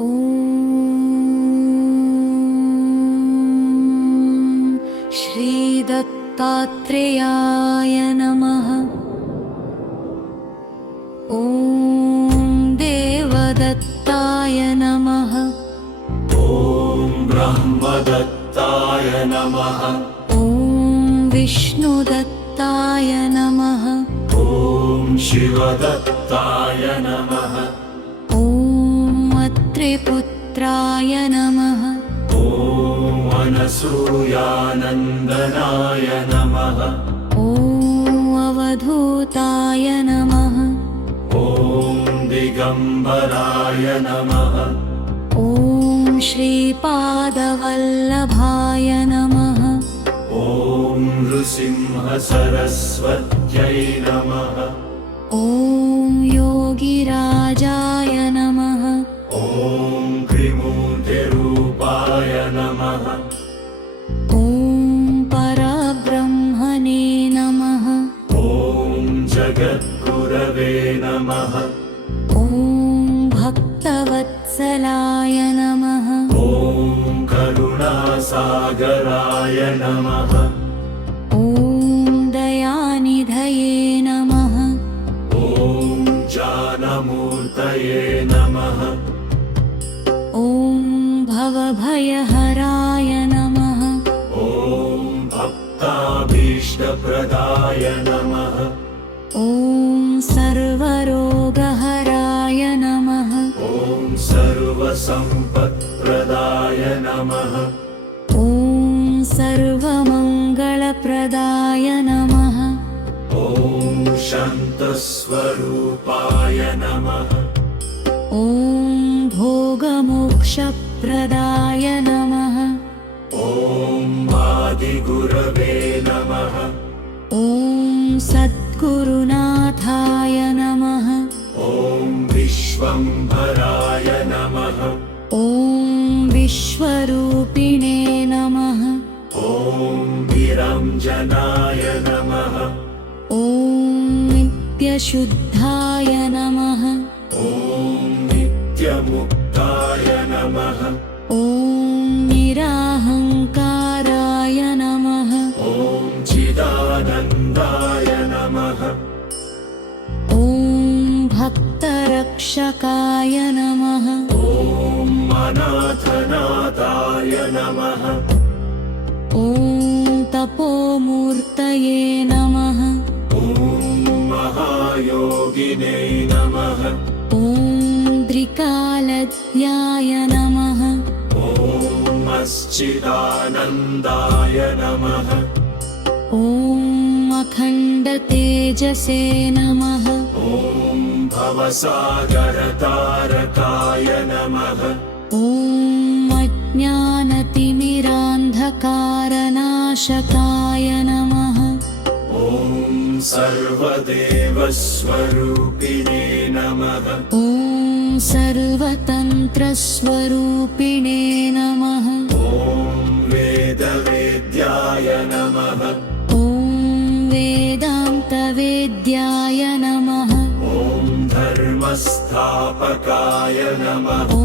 ॐ श्रीदत्तात्रेयाय नमः। ॐ देवदत्ताय नमः। ॐ ब्रह्मदत्ताय नमः। ॐ विष्णुदत्ताय नमः। ॐ शिवदत्ताय नमः। ॐ अत्रिपुत्राय नमः। ॐ अनसूयानन्दनाय नमः। ॐ अवधूताय नमः। ॐ दिगम्बराय नमः। ॐ श्रीपादवल्लभाय नमः। ॐ नृसिंहसरस्वत्यै नमः। ॐ योगिराजाय नमः। ॐ त्रिमूर्तिरूपाय नमः। ॐ परब्रह्मणे नमः। ॐ जगद्गुरवे नमः। ॐ भक्तवत्सलाय नमः। ॐ करुणासागराय नमः। ॐ दयानिधये नमः। ॐ ज्ञानमूर्तये नमः। ॐ भवभयहराय नमः। ॐ भक्ताभीष्टप्रदाय नमः। ॐ सर्वरोगहराय नमः। ॐ सर्वसम्पत्प्रदाय नमः। ॐ सर्वमङ्गलप्रदाय नमः। ॐ शान्तस्वरूपाय नमः। ॐ भोगमोक्षप्रदाय नमः। ॐ आदिगुरवे नमः। ॐ सद्गुरुनाथाय नमः। ॐ विश्वम्भराय नमः। ॐ विश्वरूपिणे नमः। ॐ विरञ्जनाय नमः। ॐ नित्यशुद्धाय नमः। ॐ नित्यमुक्ताय नमः। ॐ निराहङ्काराय नमः। ॐ चिदानन्दाय नमः। ॐ भक्तरक्षकाय नमः। ॐ अनाथनाथाय नमः। ॐ तपोमूर्तये नमः। ॐ महायोगिने नमः। ॐ त्रिकालज्ञाय नमः। ॐ चिदानन्दाय नमः। ॐ अखण्डतेजसे नमः। ॐ भवसागरतारकाय नमः। ॐ अज्ञानतिमिरान्धकारनाशकाय नमः। ॐ सर्वदेवस्वरूपिणे नमः। ॐ सर्वतन्त्रस्वरूपिणे नमः। ॐ वेदवेद्याय नमः। ॐ वेदान्तवेद्याय नमः। ॐ धर्मस्थापकाय नमः। ॐ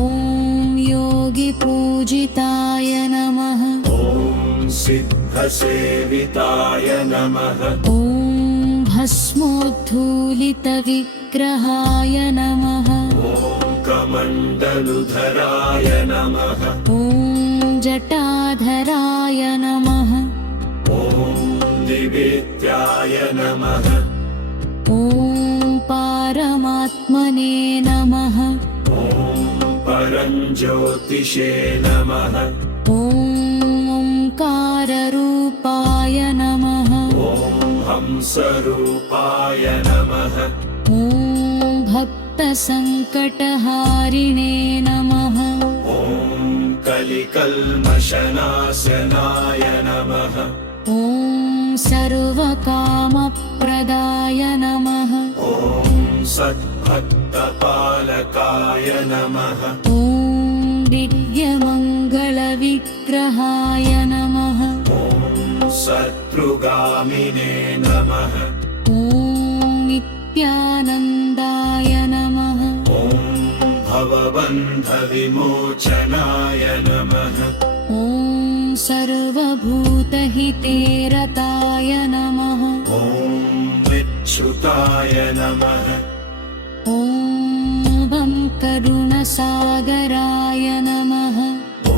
योगिपूजिताय नमः। ॐ सिद्धसेविताय नमः। ॐ भस्मोद्धूलितविग्रहाय नमः। ॐ कमण्डलुधराय नमः। ॐ जटाधराय नमः। ॐ निवेद्याय नमः। ॐ पारमात्मने नमः। ॐ परञ्ज्योतिषे नमः। ॐ ओङ्काररूपाय नमः। ॐ हंसरूपाय नमः। ॐ भक्तसङ्कटहारिणे नमः। ॐ कलिकल्मषनाशनाय नमः। ॐ सर्वकामप्रदाय नमः। ॐ सद्भक्तपालकाय नमः। ॐ दिव्यमङ्गलविग्रहाय नमः। ॐ शत्रुगामिने नमः। ॐ नित्यानन्दाय नमः। ॐ भवबन्धविमोचनाय नमः ॐ सर्वभूतहिते रताय नमः ॐ विच्युताय नमः ॐ वं करुणसागराय नमः ॐ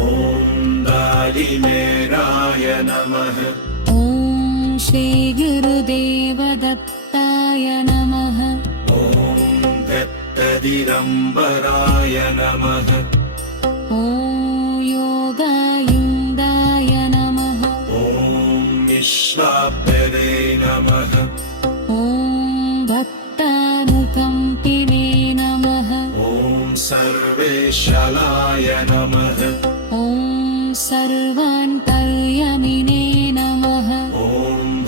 दालिमेराय नमः ॐ श्रीगुरुदेवदत्ताय नमः ॐ दत्तदिगम्बराय नमः ॐ योगायुक्ताय नमः ॐ विश्वाभ्यदे नमः ॐ भक्तानुकम्पिने नमः ॐ सर्वेशालाय नमः ॐ सर्वान्तर्यामिने नमः ॐ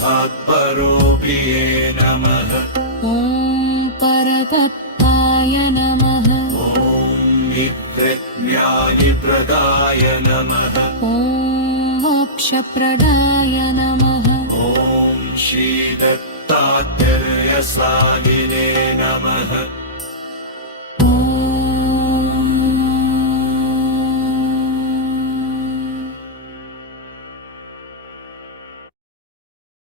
भात्परोऽपिये नमः ॐ परतत्ताय नमः ॐ नित्यज्ञानिप्रदाय नमः ॐ मोक्षप्रदाय नमः ॐ श्रीदत्तात्रेयसागिने नमः